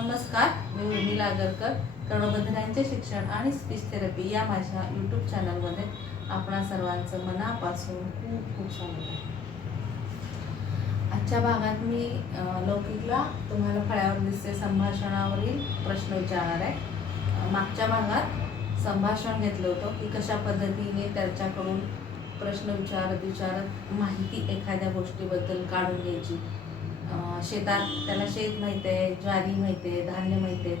नमस्कार, मी उर्मिला आगरकर. कर्णबंधनांचे शिक्षण आणि स्पीच थेरपी या माझ्या यूट्यूब चॅनलमध्ये आपणा सर्वांचं मनापासून खूप खूप स्वागत आहे. आजच्या भागात मी लौकिकला तुम्हाला फळ्यावर दिसते संभाषणावरील प्रश्न विचारणार आहे. मागच्या भागात संभाषण घेतलं होतं की कशा पद्धतीने त्याच्याकडून प्रश्न विचारत माहिती एखाद्या गोष्टीबद्दल काढून घ्यायची. शेतात त्याला शेत माहिती आहे, ज्वारी माहिती आहे, धान्य माहिती आहे.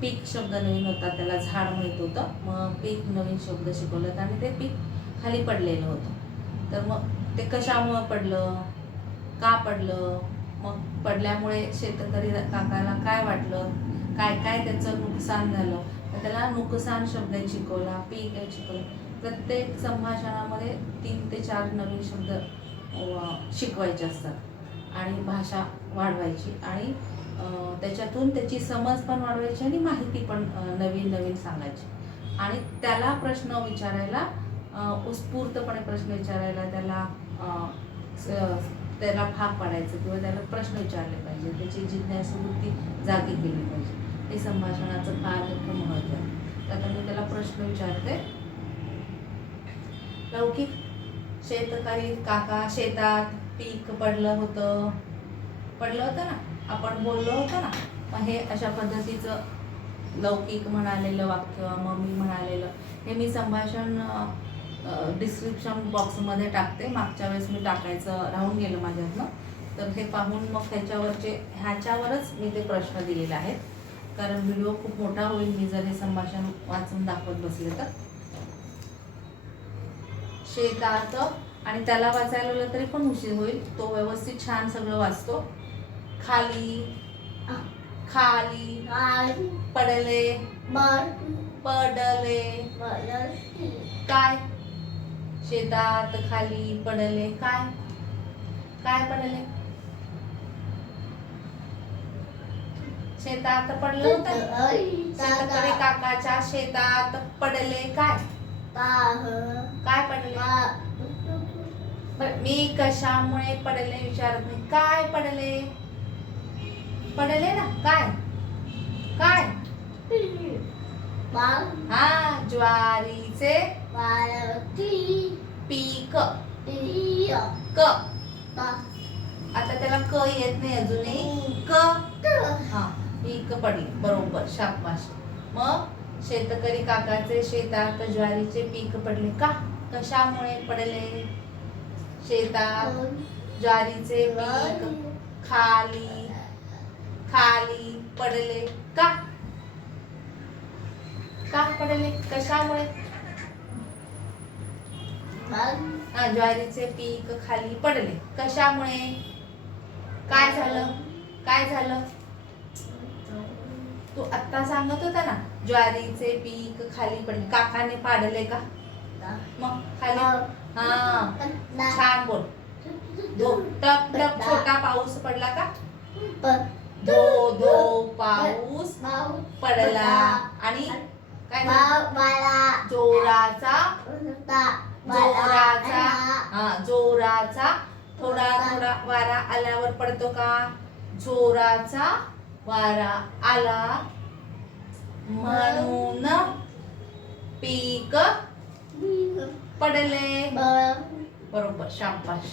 पीक शब्द नवीन होता, त्याला झाड माहीत होतं. मग पीक नवीन शब्द शिकवलं आणि ते पीक खाली पडलेलं होतं. तर मग ते कशामुळं पडलं, का पडलं, मग पडल्यामुळे शेतकरी काकाला काय वाटलं, काय काय त्याचं नुकसान झालं, तर त्याला नुकसान शब्द शिकवला, पीक एक शिकवलं. प्रत्येक संभाषणामध्ये 3 ते 4 नवीन शब्द शिकवायचे असतात आणि भाषा वाढवायची आणि त्याच्यातून त्याची समज पण वाढवायची आणि माहिती पण नवीन सांगायची. आणि त्याला प्रश्न विचारायला उत्स्फूर्तपणे प्रश्न विचारायला त्याला भाग पाडायचं किंवा त्याला प्रश्न विचारले पाहिजे, त्याची जिज्ञासू वृत्ती जागी केली पाहिजे. हे संभाषणाचं फार मोठं महत्त्व आहे. तर आता मी त्याला प्रश्न विचारते. लौकिक, शेतकरी काका शेतात पीक पडलं होतं ना, आपण बोललो होतो ना. मग हे अशा पद्धतीचं लौकिक म्हणालेलं वाक्य, मग मी म्हणालेलं, हे मी संभाषण डिस्क्रिप्शन बॉक्समध्ये टाकते. मागच्या वेळेस मी टाकायचं राहून गेलं माझ्यातनं, तर हे पाहून मग ह्याच्यावरच मी ते प्रश्न दिलेले आहेत. कारण व्हिडिओ खूप मोठा होईल मी जर हे संभाषण वाचून दाखवत बसले तर. शेतात, आणि त्याला वाचायला लागलं तरी पण उशीर होईल, तो व्यवस्थित छान सगळं वाचतो. खाली पडले काय, शेतात खाली पडले काय, काय पडले, शेतात पडलं होतं. शेतकरी काकाच्या शेतात पडले काय, काय पडले. मी कशामुळे पडले विचारत नाही, काय पडले, पडले ना, काय काय. हा, ज्वारीचे पीक क. आता त्याला क येत नाही अजूनही, क. हा, पीक पडले, बरोबर, शाबास. मग शेतकरी काकाचे शेतात ज्वारीचे पीक पडले का, कशामुळे पडले. शेतात ज्वारीचे पीक खाली पडले का, का पडले, कशामुळे. ज्वारीचे पीक खाली पडले कशामुळे, काय झालं. तू आत्ता सांगत होता ना, ज्वारीचे पीक खाली पडले, काकाने पाडले का, मग खाली. हा, छान बोल. टप टप छोटा पाऊस पडला का, धो धो पाऊस पडला. आणि काय, जोराचा थोडा वारा आल्यावर पडतो का, जोराचा वारा आला म्हणून पीक पडले, बरोबर, शाबास.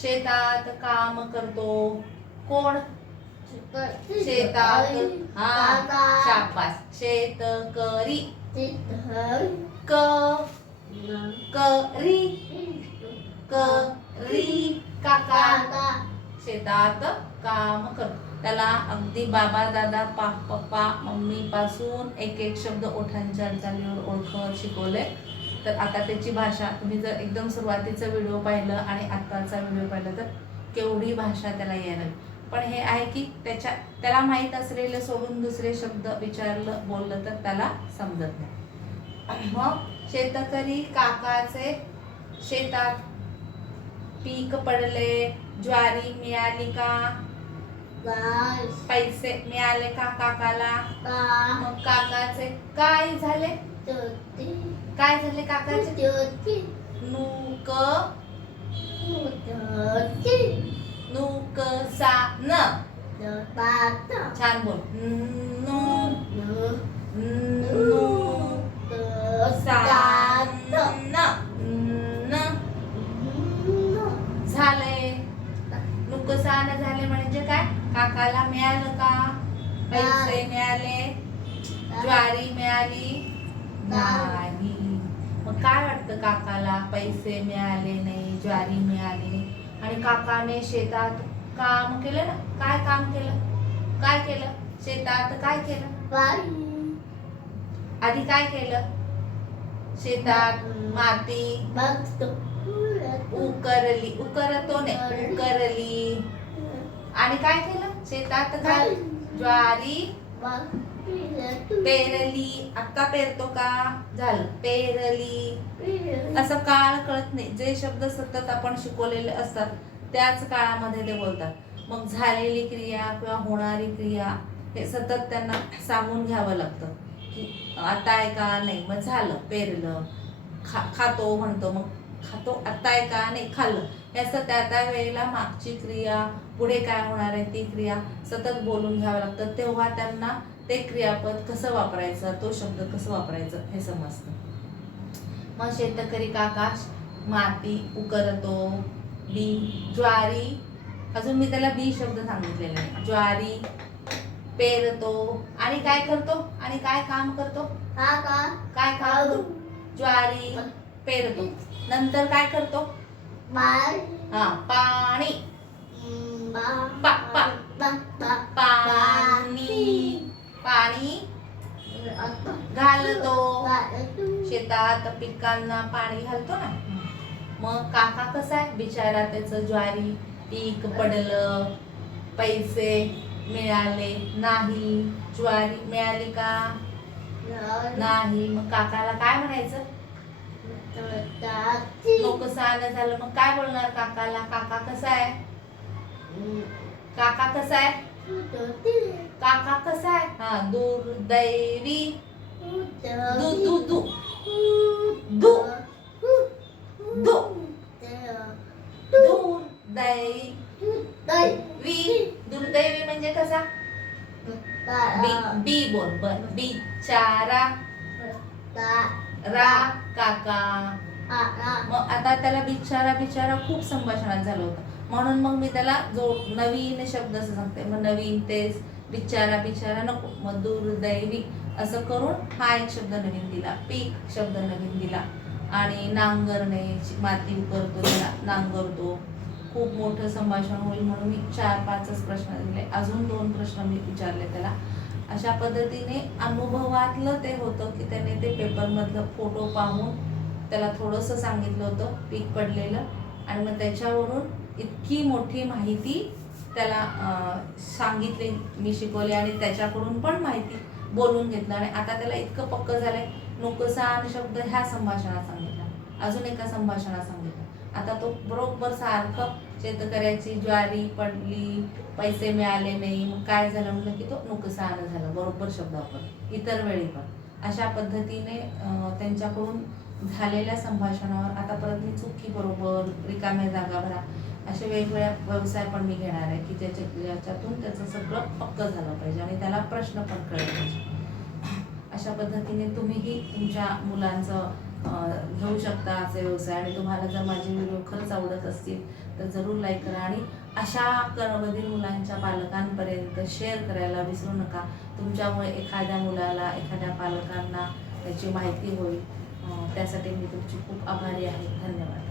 शेतात काम करतो कोण, शेतात, हा, शाबास, शेतकरी. करी काका शेतात काम करतो. त्याला अगदी बाबा, दादा, पप्पा, मम्मी पासून एक शब्द ओठांच्या हालचालीवर ओळखत शिकवले. तर आता त्याची भाषा तुम्ही जर एकदम सुरुवातीचा व्हिडिओ पाहिलं आणि आत्ताचा व्हिडिओ पाहिला तर केवढी भाषा त्याला यायला. पण हे आहे की त्याला माहीत असलेलं सोडून दुसरे शब्द बोललं तर त्याला समजत नाही. मग शेतकरी काकाचे शेतात पीक पडले, ज्वारी मिळाली का, पैसे मिळाले का काकाला. मग काकाचे काय झाले, काकाचे नुकसान. छान बोल. नु सान न झालंय. नुकसान झाले म्हणजे काय? काकाला मिळालं का? पैसे मिळाले? ज्वारी मिळाली नाही. मग काय वाटतं काकाला? पैसे मिळाले नाही, ज्वारी मिळाली नाही. आणि काकाने शेतात काम केलं ना. काय काम केलं? काय केलं शेतात? काय केलं? आधी काय केलं? शेतात माती उकरली. उकरतो नाही, उकरली. आणि काय केलं शेतात? काय? ज्वारी पेरली. आता पेरतो का? झालं पेरली. असं काळ कळत नाही. जे शब्द सतत आपण शिकवलेले असतात त्याच काळामध्ये ते बोलतात. मग झालेली क्रिया किंवा होणारी क्रिया हे सतत त्यांना सांगून घ्यावं लागतं की आता आहे का? नाही. मग झालं पेरलं. खातो म्हणतो, मग खातो आता आहे का? नाही खाल्लं. हे असं त्या वेळेला मागची क्रिया, पुढे काय होणार आहे ती क्रिया सतत बोलून घ्यावं लागतं. तेव्हा त्यांना ते क्रियापद कसं वापरायचं, तो शब्द कसं वापरायचं हे समजतं. मग शेतकरी काका माती उकरतो. बी ज्वारी. अजून मी त्याला बी शब्द सांगितलेला आहे. ज्वारी पेरतो. आणि काय करतो? आणि काय काम करतो? काय काम? ज्वारी पेरतो. नंतर काय करतो? हा पाणी. पाणी घालतो. शेतात पिकांना पाणी घालतो ना. मग काका कसा आहे बिचारा? त्याचं ज्वारी पीक पडलं, पैसे मिळाले नाही. ज्वारी मिळाली का? नाही. मग काकाला काय म्हणायचं? नुकसान झालं. मग काय बोलणार काकाला? काका कसा आहे? काका कसा आहे? काका कसा आहे? हा दुर्दैवी. दु दु दु दु दु दुर्दैवी. दुर्दैवी म्हणजे कसा? बी बोल. बिचारा. रा काका. मग आता त्याला बिचारा बिचारा खूप संभाषणात झालं होतं, म्हणून मग मी त्याला जो नवीन शब्द असं सांगते. मग नवीन तेच बिचारा बिचारा नको. मग दुर्दैवी असं करून हा एक शब्द नवीन दिला. पीक शब्द नवीन दिला. आणि नांगरणे, माती उकरतो त्याला नांगरतो. खूप मोठं संभाषण होईल म्हणून मी 4-5च प्रश्न दिले. अजून 2 प्रश्न मी विचारले त्याला. अशा पद्धतीने अनुभवातलं ते होतं की त्याने ते पेपरमधलं फोटो पाहून त्याला थोडंसं सांगितलं होतं पीक पडलेलं. आणि मग त्याच्यावरून इतकी मोठी माहिती त्याला सांगितली, मी शिकवली. आणि त्याच्याकडून पण माहिती बोलून घेतलं. आणि आता त्याला इतकं पक्क झालंय. नुकसान शब्द ह्या संभाषणात सांगितला, अजून एका संभाषणात सांगितलं. आता तो बरोबर सारखं शेतकऱ्याची ज्वारी पडली, पैसे मिळाले नाही, मग काय झालं म्हटलं की तो नुकसान झालं. बरोबर शब्द आपण इतर वेळी पण अशा पद्धतीने त्यांच्याकडून झालेल्या संभाषणावर आता परत मी चुकी बरोबर, रिकाम्या जागा भरा, असे वेगवेगळ्या व्यवसाय पण मी घेणार आहे की ज्याच्यातून त्याचं सगळं पक्क झालं पाहिजे आणि त्याला प्रश्न पण कळले पाहिजे. अशा पद्धतीने तुम्हीही तुमच्या मुलांचं घेऊ शकता असे व्यवसाय. आणि तुम्हाला जर माझे व्हिडिओ खरंच आवडत असतील तर जरूर लाईक करा आणि अशा कर्मवीर मुलांच्या पालकांपर्यंत शेअर करायला विसरू नका. तुमच्यामुळे एखाद्या मुलाला, एखाद्या पालकांना त्याची माहिती होईल. त्यासाठी मी तुमची खूप आभारी आहे. धन्यवाद.